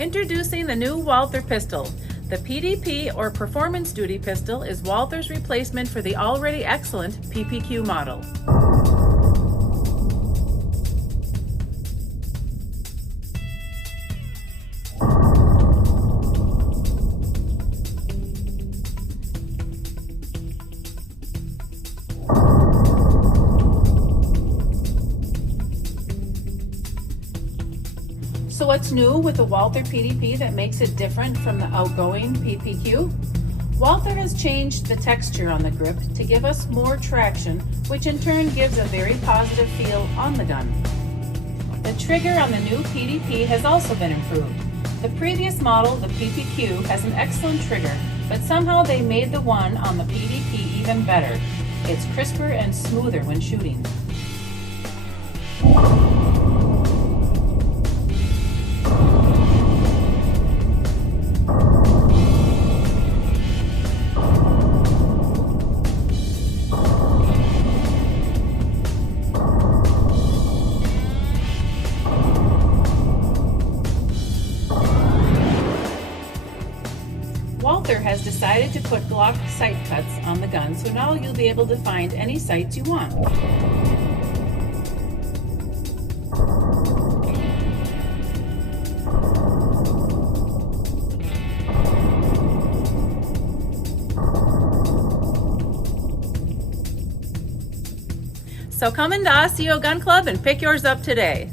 Introducing the new Walther pistol. The PDP, or Performance Duty Pistol, is Walther's replacement for the already excellent PPQ model. So what's new with the Walther PDP that makes it different from the outgoing PPQ? Walther has changed the texture on the grip to give us more traction, which in turn gives a very positive feel on the gun. The trigger on the new PDP has also been improved. The previous model, the PPQ, has an excellent trigger, but somehow they made the one on the PDP even better. It's crisper and smoother when shooting. Walther has decided to put Glock sight cuts on the gun, so now you'll be able to find any sights you want. So come into Osseo Gun Club and pick yours up today.